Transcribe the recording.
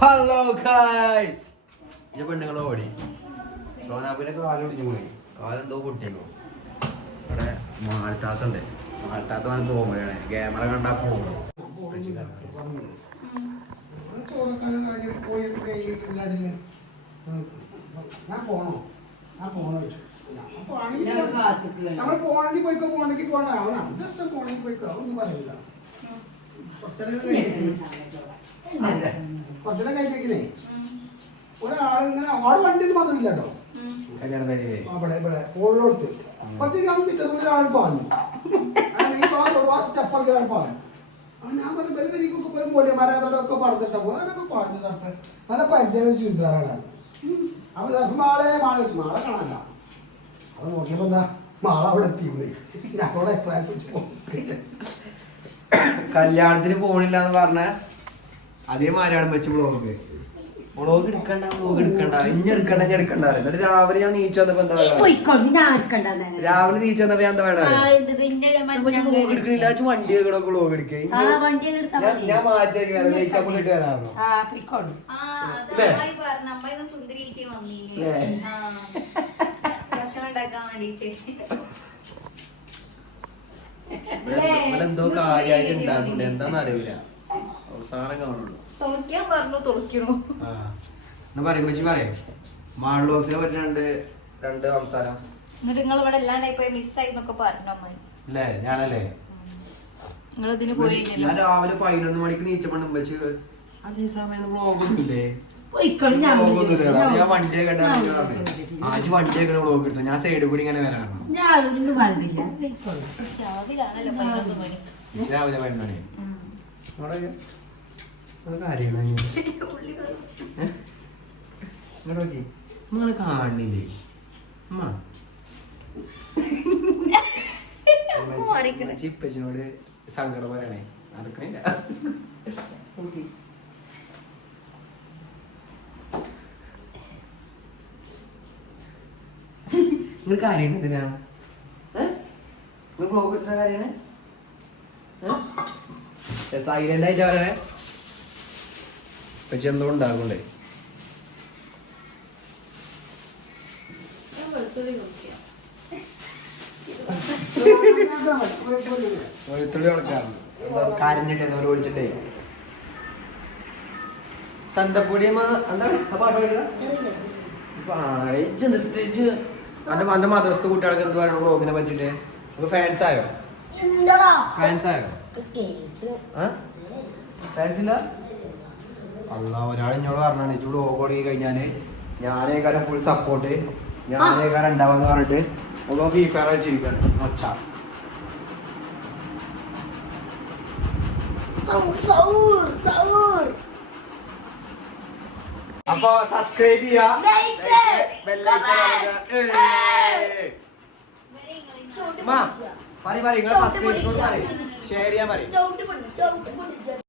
Hello guys ഈ പെണ്ണുങ്ങൾ ഓടി സോനാപ്പിന്റെ കാലൊടിഞ്ഞു പോയി. കാലെന്തോ പൊട്ടിയോ. ഇവിടെ മാൾത്താത്തുണ്ട്. മാൾത്താത്ത വന്ന് പോകുമ്പോഴാണ് ക്യാമറ കണ്ടാ പോകും. നമ്മൾ പോണെങ്കിൽ പോയിക്കോ പോണെങ്കിൽ പോണ ജസ്റ്റ് പോണെങ്കിൽ പോയിക്കോ ഒന്നും പറയില്ല. കുറച്ചെല്ലാം കഴിച്ചേക്കില്ലേ ഒരാള് ഇങ്ങനെ അവിടെ വണ്ടി മാത്രമില്ല കേട്ടോ. അവിടെ ഇവിടെ കോളിലോടുത്ത് കുറച്ച് പിറ്റേ ഒരാൾ പാഞ്ഞു സ്റ്റെപ്പൊക്കെ ഒരാൾ പാഞ്ഞു. ഞാൻ പറഞ്ഞു പെരുപരിക്കൊക്കെ ഒരു മൂല്യം മരത്തോടൊക്കെ പറഞ്ഞിട്ടാ പോകും. അങ്ങനൊക്കെ പാഞ്ഞു സർഫ് നല്ല പരിചയം ചുരിദാറാണ്. അപ്പൊ സർഫ് മാളെ മാളെ വെച്ചു മാളെ കാണാനില്ല. അത് നോക്കിയപ്പോ എന്താ മാള അവിടെ എത്തിയത്. ഞങ്ങളോട് കല്യാണത്തിന് പോണില്ല എന്ന് പറഞ്ഞ അതേമാതിരിയാണ് വെച്ച് വ്ളോഗ് എടുക്കണ്ട ഇനി എടുക്കണ്ട എന്നിട്ട് രാവിലെ ഞാൻ നീച്ചു വന്നപ്പോ എന്താ രാവിലെ നീച്ചു വന്നപ്പോ ഞാൻ എന്താ വ്ളോഗ് എടുക്കണില്ല. വണ്ടി വ്ളോഗ് എടുക്കേ ഞാൻ മാറ്റി മേക്കപ്പ് കിട്ടി വരാറുണ്ടോ എന്തോ കാര്യമായിട്ട് ഉണ്ടാകുന്നുണ്ട്. എന്താന്ന് അറിയില്ല. അവസാനം കാണുള്ളൂ. പറയാം മാൾബോക്സിനെ പറ്റി രണ്ട് സംസാരം അല്ലേ. ഞാനല്ലേ ഞാൻ രാവിലെ 11 മണിക്ക് നീച്ചപ്പോ അതേ സമയം വ്ളോഗൊന്നുമില്ലേ. ഞാൻ വണ്ടിയൊക്കെ ആജ് വണ്ടിയൊക്കെ വ്ളോഗ് കിട്ടും. ഞാൻ സൈഡിൽ കൂടി ഇങ്ങനെ വരാറുണ്ട്. രാവിലെ 11 മണി നിങ്ങള് കാണില്ലേ ചിപ്പച്ചിനോട് സങ്കടം പറയണേ. നടക്കണില്ല. നിങ്ങൾ കാര്യം എന്തിനാ ബ്ലോഗ് കിട്ടുന്ന കാര്യമാണ്. സൈലന്റ് ആയിട്ട് അവരെ പക്ഷെ എന്തോ ഉണ്ടാകണ്ടേ. വെളുത്തുള്ളി കൊടുക്കാറുണ്ട്. കരഞ്ഞിട്ടേ ഒഴിച്ചിട്ടേ തന്തപ്പൊടി എന്താണ് അന്റെ മദ്രസത്തെ കുട്ടികൾക്ക് എന്ത് പറയുക വ്ളോഗിനെ പറ്റിട്ട് ഫാൻസ് ആയോ? ഫാൻസ് ഇല്ല. അല്ല ഒരാൾ എന്നോട് പറഞ്ഞാണ് ഇച്ചു വ്ളോഗ് തുടങ്ങി കഴിഞ്ഞാല് ഞാനേക്കാരം ഫുൾ സപ്പോർട്ട് ഞാനേക്കാരം ഉണ്ടാവാന്ന് പറഞ്ഞിട്ട് ഒപ്പം ഫ്രീ ഫയർ കളിച്ചിരിക്കാണ്. ഒച്ച അപ്പൊ സബ്സ്ക്രൈബ് ചെയ്യാ, സബ്സ്ക്രൈബ് ഷെയർ ചെയ്യാൻ പറയും.